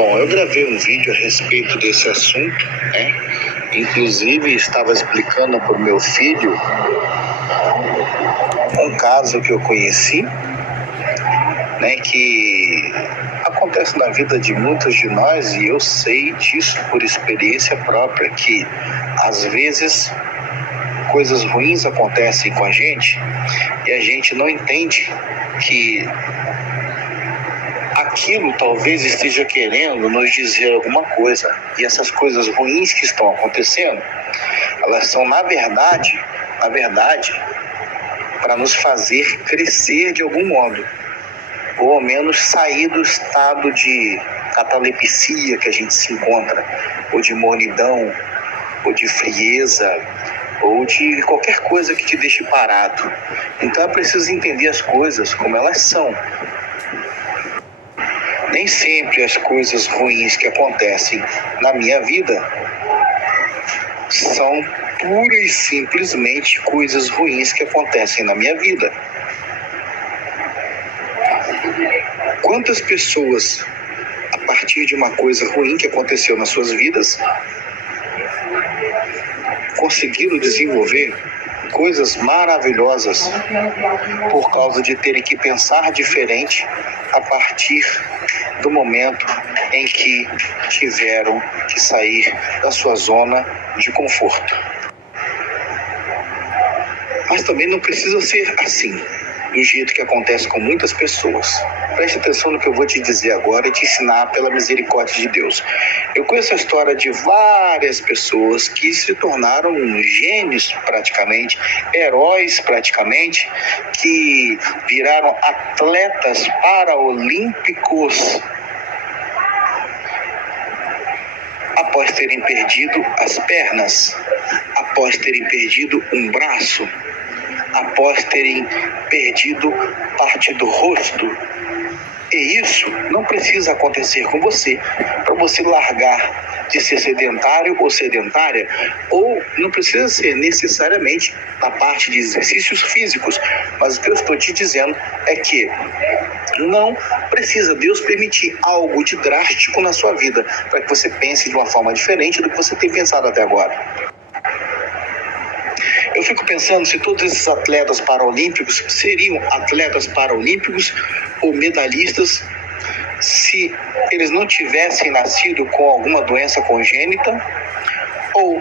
Bom, eu gravei um vídeo a respeito desse assunto, né? Inclusive estava explicando para o meu filho um caso que eu conheci, né? Que acontece na vida de muitos de nós, e eu sei disso por experiência própria, que às vezes coisas ruins acontecem com a gente e a gente não entende que aquilo talvez esteja querendo nos dizer alguma coisa. E essas coisas ruins que estão acontecendo, elas são na verdade, para nos fazer crescer de algum modo, ou ao menos sair do estado de catalepsia que a gente se encontra, ou de mornidão, ou de frieza, ou de qualquer coisa que te deixe parado. Então é preciso entender as coisas como elas são. Nem sempre as coisas ruins que acontecem na minha vida são pura e simplesmente coisas ruins que acontecem na minha vida. Quantas pessoas, a partir de uma coisa ruim que aconteceu nas suas vidas, conseguiram desenvolver coisas maravilhosas por causa de terem que pensar diferente a partir do momento em que tiveram que sair da sua zona de conforto. Mas também não precisa ser assim, do jeito que acontece com muitas pessoas. Preste atenção no que eu vou te dizer agora e te ensinar pela misericórdia de Deus. Eu conheço a história de várias pessoas que se tornaram gênios praticamente, heróis praticamente, que viraram atletas paraolímpicos após terem perdido as pernas, após terem perdido um braço, após terem perdido parte do rosto. E isso não precisa acontecer com você, para você largar de ser sedentário ou sedentária, ou não precisa ser necessariamente a parte de exercícios físicos, mas o que eu estou te dizendo é que não precisa Deus permitir algo de drástico na sua vida, para que você pense de uma forma diferente do que você tem pensado até agora. Eu fico pensando se todos esses atletas paralímpicos seriam atletas paralímpicos ou medalhistas se eles não tivessem nascido com alguma doença congênita ou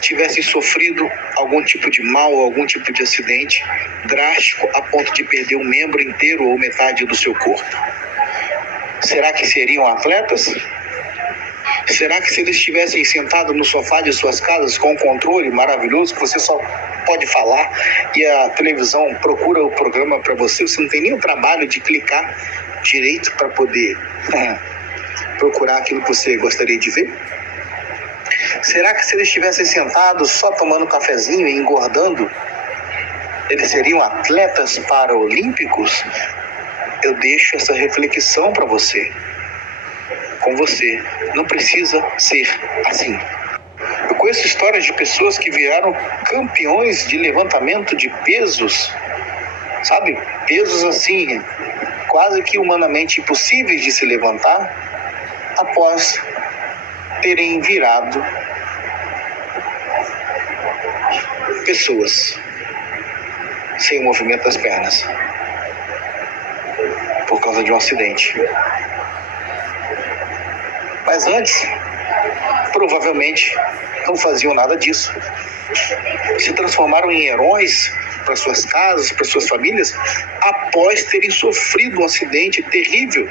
tivessem sofrido algum tipo de mal, algum tipo de acidente drástico a ponto de perder um membro inteiro ou metade do seu corpo. Será que seriam atletas? Será que se eles estivessem sentados no sofá de suas casas com um controle maravilhoso que você só pode falar e a televisão procura o programa para você, você não tem nem o trabalho de clicar direito para poder procurar aquilo que você gostaria de ver? Será que se eles estivessem sentados só tomando cafezinho e engordando, eles seriam atletas paraolímpicos? Eu deixo essa reflexão para você. Com você, não precisa ser assim. Eu conheço histórias de pessoas que viraram campeões de levantamento de pesos, sabe? Pesos assim, quase que humanamente impossíveis de se levantar, após terem virado pessoas sem o movimento das pernas, por causa de um acidente. Mas antes, provavelmente, não faziam nada disso. Se transformaram em heróis para suas casas, para suas famílias, após terem sofrido um acidente terrível.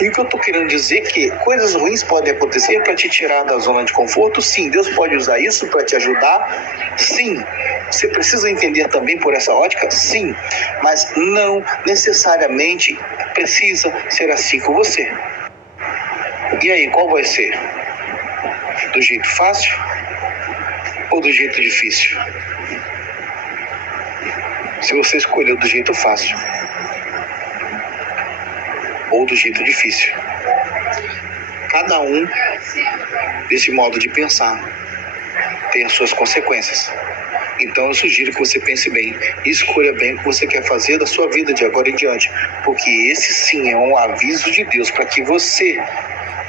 E o que eu estou querendo dizer é que coisas ruins podem acontecer para te tirar da zona de conforto? Sim. Deus pode usar isso para te ajudar? Sim. Você precisa entender também por essa ótica? Sim. Mas não necessariamente precisa ser assim com você. E aí, qual vai ser? Do jeito fácil ou do jeito difícil? Se você escolheu do jeito fácil ou do jeito difícil, cada um desse modo de pensar tem as suas consequências. Então eu sugiro que você pense bem e escolha bem o que você quer fazer da sua vida de agora em diante, porque esse sim é um aviso de Deus para que você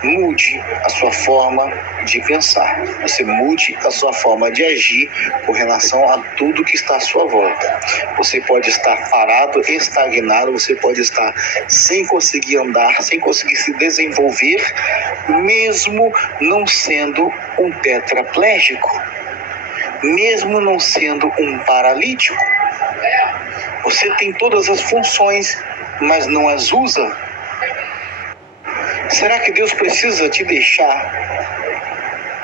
mude a sua forma de pensar, você mude a sua forma de agir com relação a tudo que está à sua volta. Você pode estar parado, estagnado, você pode estar sem conseguir andar, sem conseguir se desenvolver, mesmo não sendo um tetraplégico, mesmo não sendo um paralítico. Você tem todas as funções, mas não as usa. Será que Deus precisa te deixar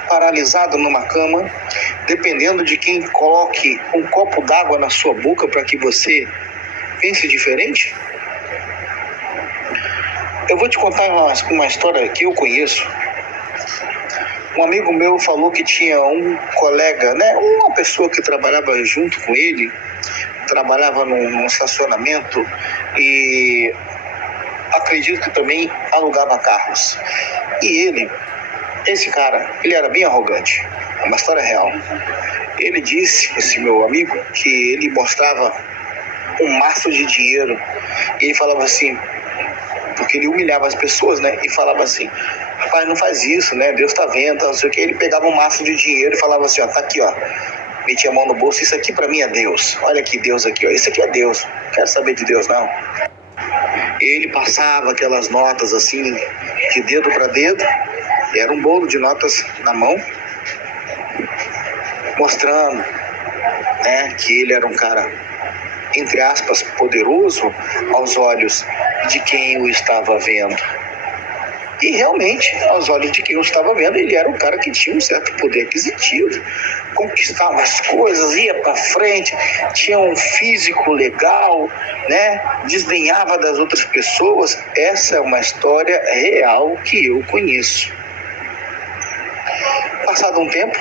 paralisado numa cama, dependendo de quem coloque um copo d'água na sua boca para que você pense diferente? Eu vou te contar uma história que eu conheço. Um amigo meu falou que tinha um colega, uma pessoa que trabalhava junto com ele, trabalhava num estacionamento e acredito que também alugava carros. E esse cara, ele era bem arrogante. É uma história real. Ele disse, esse meu amigo, que ele mostrava um maço de dinheiro. E ele falava assim, porque ele humilhava as pessoas, e falava assim, rapaz, não faz isso, Deus tá vendo, não sei o que. Ele pegava um maço de dinheiro e falava assim, tá aqui, metia a mão no bolso, isso aqui pra mim é Deus. Olha aqui, Deus aqui, isso aqui é Deus. Não quero saber de Deus, não. Ele passava aquelas notas assim, de dedo para dedo, e era um bolo de notas na mão, mostrando, que ele era um cara, entre aspas, poderoso aos olhos de quem o estava vendo. E realmente, aos olhos de quem o estava vendo, ele era um cara que tinha um certo poder aquisitivo, conquistava as coisas, ia para frente, tinha um físico legal, desdenhava das outras pessoas. Essa é uma história real que eu conheço. Passado um tempo,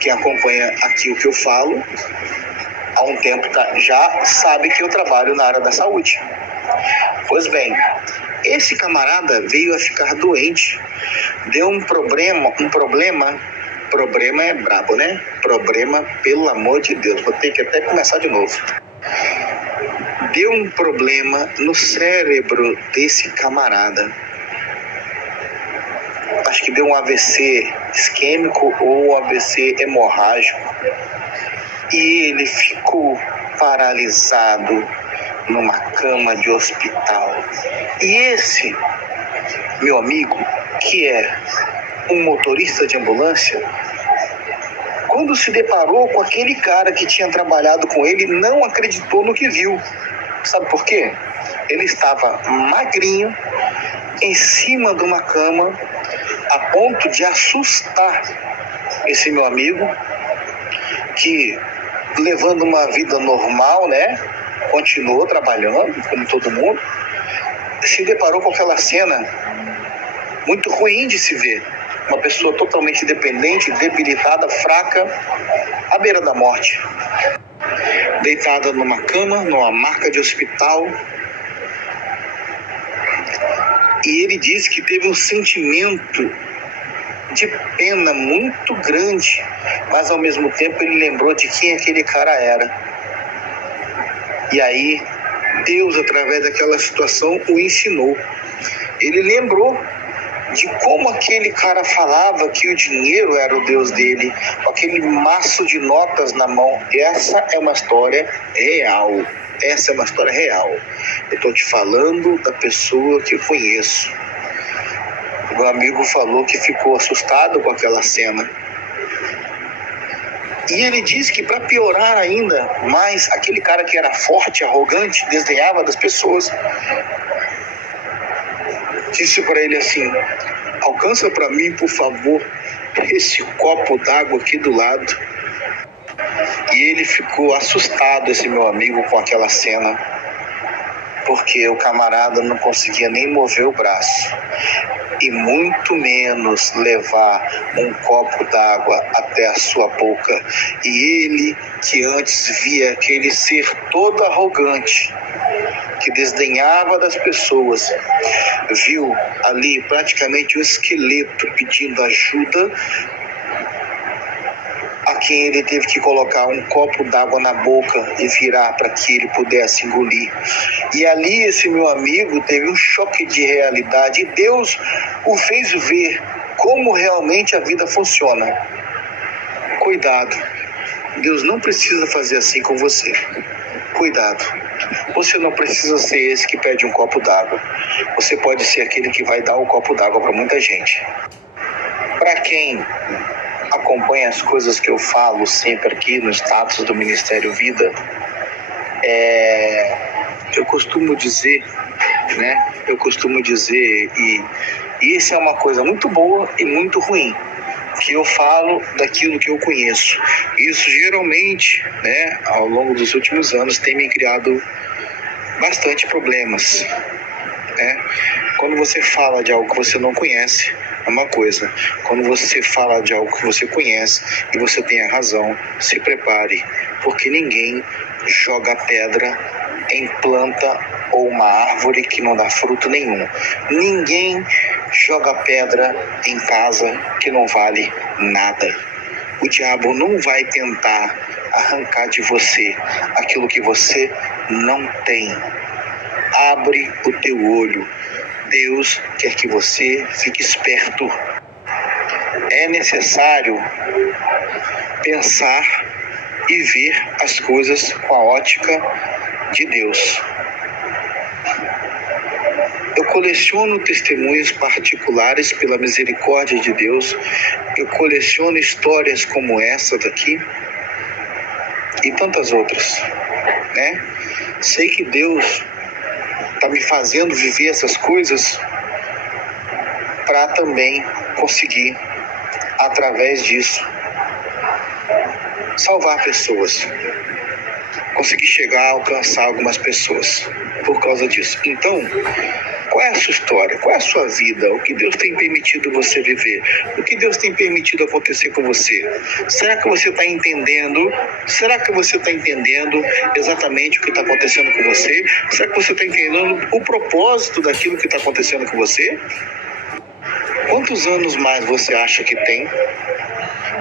quem acompanha aqui o que eu falo, há um tempo já sabe que eu trabalho na área da saúde. Pois bem, esse camarada veio a ficar doente, deu um problema é brabo, Problema, pelo amor de Deus, vou ter que até começar de novo. Deu um problema no cérebro desse camarada. Acho que deu um AVC isquêmico ou um AVC hemorrágico. E ele ficou paralisado numa cama de hospital. E esse meu amigo, que é um motorista de ambulância, quando se deparou com aquele cara que tinha trabalhado com ele, não acreditou no que viu. Sabe por quê? Ele estava magrinho, em cima de uma cama, a ponto de assustar esse meu amigo, que levando uma vida normal, continuou trabalhando, como todo mundo, se deparou com aquela cena muito ruim de se ver. Uma pessoa totalmente dependente, debilitada, fraca, à beira da morte. Deitada numa cama, numa maca de hospital. E ele disse que teve um sentimento de pena muito grande, mas ao mesmo tempo ele lembrou de quem aquele cara era. E aí, Deus, através daquela situação, o ensinou. Ele lembrou de como aquele cara falava que o dinheiro era o Deus dele, com aquele maço de notas na mão. Essa é uma história real. Essa é uma história real. Eu estou te falando da pessoa que eu conheço. O meu amigo falou que ficou assustado com aquela cena. E ele disse que, para piorar ainda mais, aquele cara que era forte, arrogante, desdenhava das pessoas, disse para ele assim: alcança para mim, por favor, esse copo d'água aqui do lado. E ele ficou assustado, esse meu amigo, com aquela cena, porque o camarada não conseguia nem mover o braço, e muito menos levar um copo d'água até a sua boca. E ele, que antes via aquele ser todo arrogante, que desdenhava das pessoas, viu ali praticamente um esqueleto pedindo ajuda, a quem ele teve que colocar um copo d'água na boca e virar para que ele pudesse engolir. E ali esse meu amigo teve um choque de realidade e Deus o fez ver como realmente a vida funciona. Cuidado, Deus não precisa fazer assim com você. Cuidado, você não precisa ser esse que pede um copo d'água. Você pode ser aquele que vai dar o copo d'água para muita gente. Para quem acompanha as coisas que eu falo sempre aqui no status do Ministério Vida, eu costumo dizer, e isso é uma coisa muito boa e muito ruim, que eu falo daquilo que eu conheço. Isso geralmente, ao longo dos últimos anos, tem me criado bastante problemas. Quando você fala de algo que você não conhece, é uma coisa. Quando você fala de algo que você conhece e você tem a razão, se prepare, porque ninguém joga pedra em planta ou uma árvore que não dá fruto nenhum. Ninguém joga pedra em casa que não vale nada. O diabo não vai tentar arrancar de você aquilo que você não tem. Abre o teu olho. Deus quer que você fique esperto. É necessário pensar e ver as coisas com a ótica de Deus. Eu coleciono testemunhos particulares pela misericórdia de Deus. Eu coleciono histórias como essa daqui e tantas outras, Sei que Deus está me fazendo viver essas coisas para também conseguir, através disso, salvar pessoas, conseguir chegar a alcançar algumas pessoas por causa disso. Então, qual é a sua história? Qual é a sua vida? O que Deus tem permitido você viver? O que Deus tem permitido acontecer com você? Será que você está entendendo? Será que você está entendendo exatamente o que está acontecendo com você? Será que você está entendendo o propósito daquilo que está acontecendo com você? Quantos anos mais você acha que tem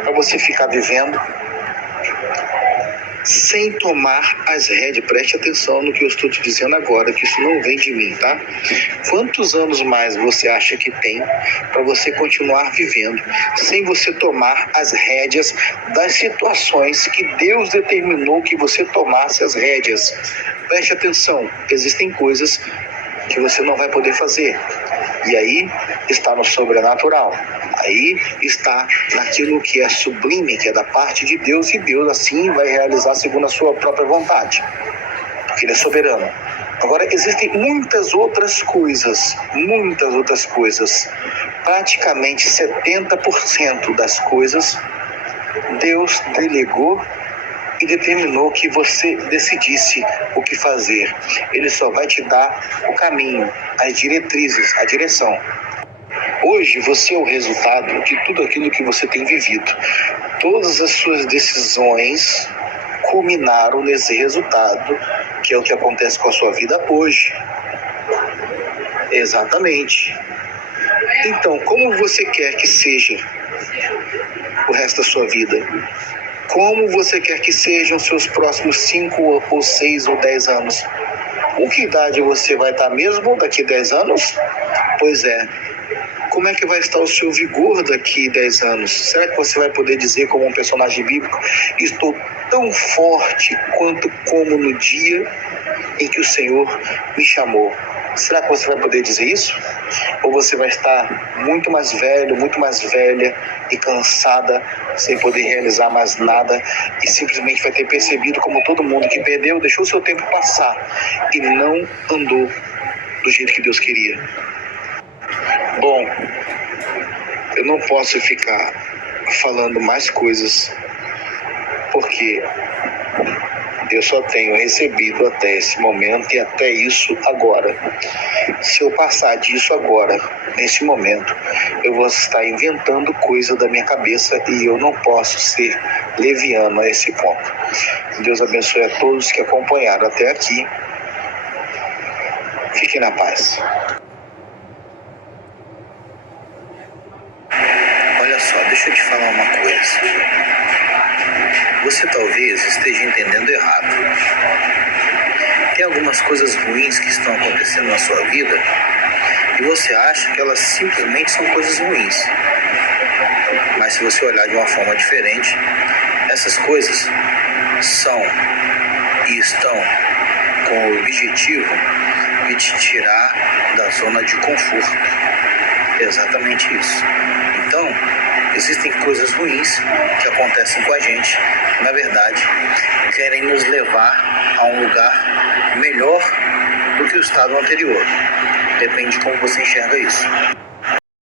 para você ficar vivendo sem tomar as rédeas? Preste atenção no que eu estou te dizendo agora, que isso não vem de mim, tá? Quantos anos mais você acha que tem para você continuar vivendo sem você tomar as rédeas das situações que Deus determinou que você tomasse as rédeas? Preste atenção, existem coisas que você não vai poder fazer. E aí está no sobrenatural. Aí está naquilo que é sublime, que é da parte de Deus, e Deus assim vai realizar segundo a sua própria vontade, porque Ele é soberano. Agora, existem muitas outras coisas, praticamente 70% das coisas, Deus delegou e determinou que você decidisse o que fazer. Ele só vai te dar o caminho, as diretrizes, a direção. Hoje você é o resultado de tudo aquilo que você tem vivido. Todas as suas decisões culminaram nesse resultado, que é o que acontece com a sua vida hoje. Exatamente. Então, como você quer que seja o resto da sua vida? Como você quer que sejam os seus próximos 5 ou 6 ou 10 anos? Com que idade você vai estar mesmo daqui a 10 anos? Pois é. Como é que vai estar o seu vigor daqui a 10 anos? Será que você vai poder dizer como um personagem bíblico: estou tão forte quanto como no dia em que o Senhor me chamou? Será que você vai poder dizer isso? Ou você vai estar muito mais velho, muito mais velha e cansada, sem poder realizar mais nada, e simplesmente vai ter percebido, como todo mundo que perdeu, deixou o seu tempo passar e não andou do jeito que Deus queria? Bom, eu não posso ficar falando mais coisas, porque eu só tenho recebido até esse momento e até isso agora. Se eu passar disso agora, nesse momento, eu vou estar inventando coisa da minha cabeça e eu não posso ser leviano a esse ponto. Deus abençoe a todos que acompanharam até aqui. Fiquem na paz. Olha só, deixa eu te falar uma coisa. Você talvez esteja entendendo errado. Tem algumas coisas ruins que estão acontecendo na sua vida e você acha que elas simplesmente são coisas ruins. Mas se você olhar de uma forma diferente, essas coisas são e estão com o objetivo de te tirar da zona de conforto. Exatamente isso. Então, existem coisas ruins que acontecem com a gente, que na verdade querem nos levar a um lugar melhor do que o estado anterior. Depende de como você enxerga isso.